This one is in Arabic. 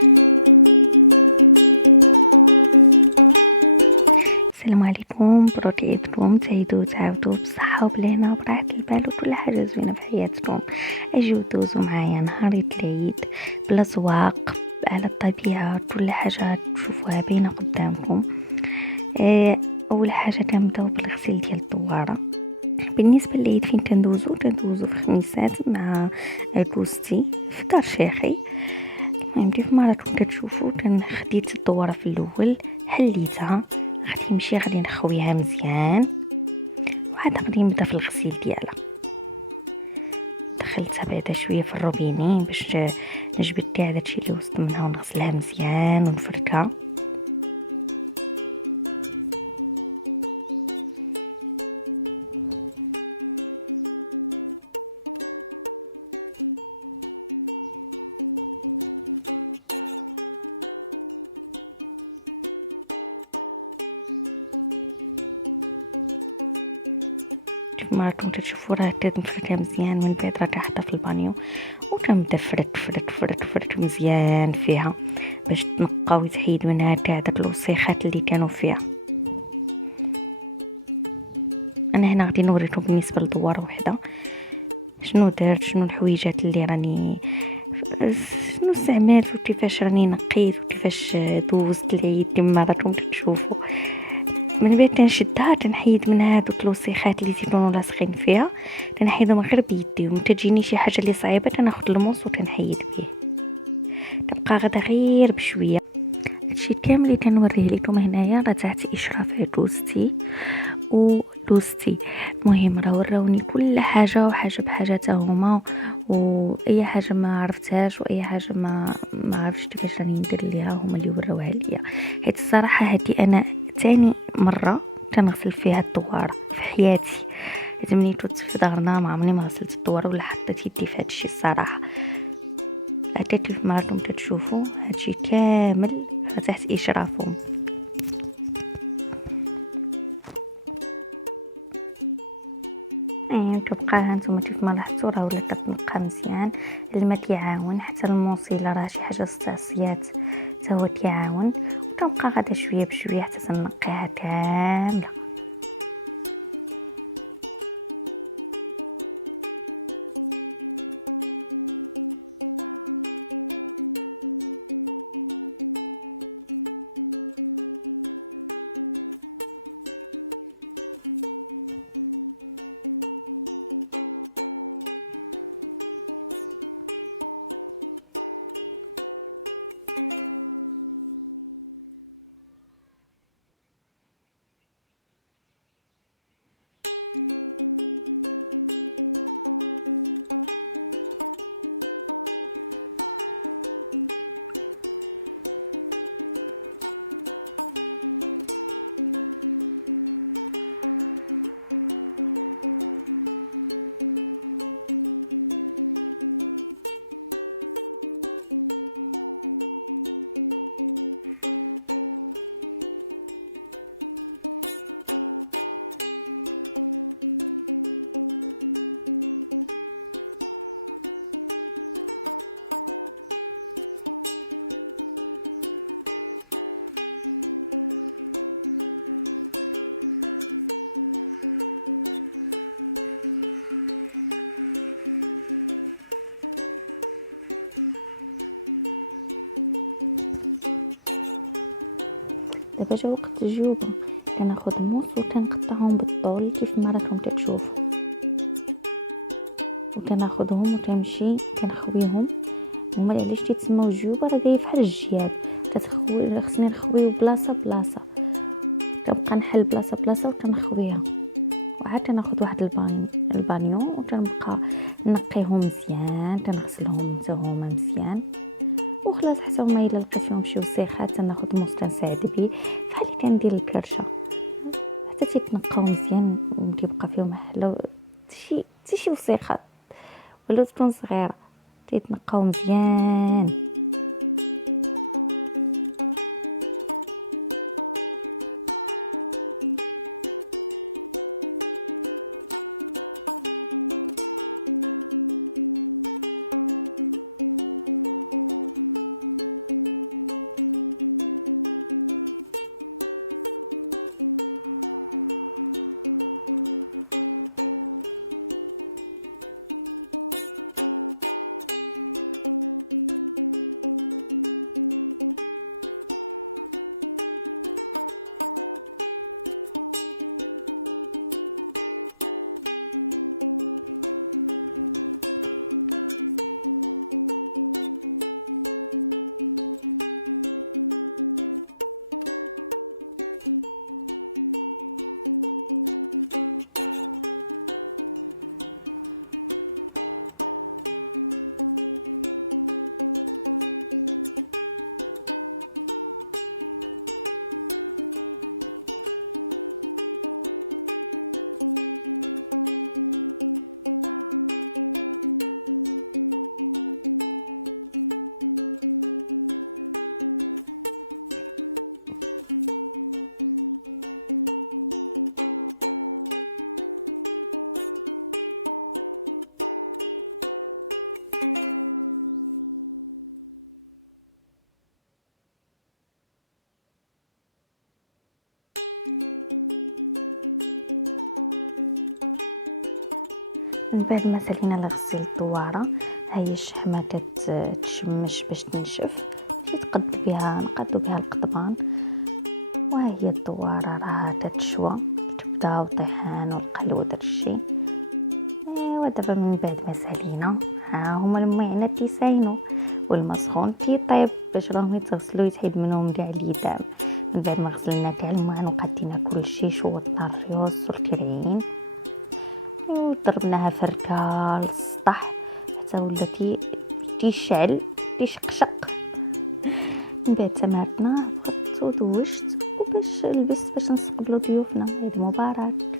السلام عليكم، برك عيدكم تعيدوا تعاودوا بصحة وبالهنا وبراحة البال وكل حاجة زوينة في حياتكم. اجيو دوزوا معايا نهار العيد بلا زواق، على الطبيعة، كل حاجة تشوفوها باينة قدامكم. اول حاجة كنبداو بالغسيل ديال الدوارة. بالنسبة للعيد فين كندوزو في خميسات مع كوستي في دار شيخي. المهم كيف ما راكم كتشوفوا خديت الدوارة في الاول، حليتها، غادي نخويها مزيان، وعاد غادي نبدا في الغسيل ديالها. دخلتها بعدا شويه في الروبيني باش نجبد كاع داكشي اللي وسط منها ونغسلها مزيان ونفركها. ما راكم تشوفوا راه كنفركها مزيان، من بعد راه كنحطها في البانيو وكنبدا فرك مزيان فيها باش تنقى ويتحيد منها كاع داك الوسيخات اللي كانوا فيها. انا هنا غادي نوريكم بالنسبه لدواره وحده شنو درت، شنو الحويجات اللي راني شنو استعملت وكيفاش راني نقيت وكيفاش دوزت العيد كما راكم تشوفوا. من بعد كنشدها كنحيد منها دوك الوسيخات اللي تيكونوا لاصقين فيها، كنحيدهم غير بيدي، ومتى تجيني شي حاجه اللي صعيبه كناخذ الموس وكنحيد به. كنبقى غدا غير بشويه. هادشي كامل اللي كنوريه لكم هنايا راه تحت اشراف عجوزتي ودوزتي. المهم راه وراوني كل حاجه وحاجه بحاجه حتى هما، واي حاجه ما عرفتهاش واي حاجه ما عرفتش كيفاش راني ندير ليها هما اللي وراوها ليا. حيت الصراحه هذه انا ثاني مره كنغسل فيها الدواره في حياتي. ملي كنت في دارنا ما عمرني ما غسلت الدواره ولا حطيت يدي في هادشي الصراحه. هكا كيف ما راكم كتشوفوا هادشي كامل تحت اشرافهم. كتبقى هانتوما كيف ما لاحظتوا راه ولات كتنقى مزيان، الماء كيعاون، حتى الموصله راه شي حاجه استعصيات حتى هو كيعاون. وكنبقى غدا شويه بشويه حتى تنقيها كامله. دابا جا وقت الجوبه، كناخذ موس وكنقطعهم بالطول كيف ما راكم تشوفوا، وكناخذهم وكنمشي كنخويهم. هما علاش تيتسموا الجوبه راه داير بحال الجياب، خصني نخوي بلاصه كنبقى نحل بلاصه وكنخويها، وعاد كناخذ واحد البانيو وكنبقى نقيهم مزيان، كنغسلهم حتى هما مزيان وخلاص. حتى هما الا لقيت فيهم شي وسيخات تناخذ موس تنساعد به بحال اللي كندير الكرشه حتى تيتنقاو مزيان وكيبقى فيهم حلو شي وسيخات ولا تكون صغيره تيتنقاو مزيان. بعد ما سالينا لغسيل الدواره، ها هي الشحمه كتشمش باش تنشف، نقادو بها القضبان. وها هي الدواره راه تتشوى، تبدا وطيحان والقلوه داكشي. ايوا دابا من بعد ما سالينا، ها هما المعينات تيساينوا والماء سخون تيطيب باش راهم يتغسلوا يتحيد منهم كاع اليدام. من بعد ما غسلنا كاع المعانق قدينا كلشي، شوطنا الريوس والكرعين وضربناها فركه للسطح حتى ولا تيشعل تيشقشق. من بعد تمرتنا ودوشت وباش لبست باش نستقبلوا ضيوفنا. عيد مبارك.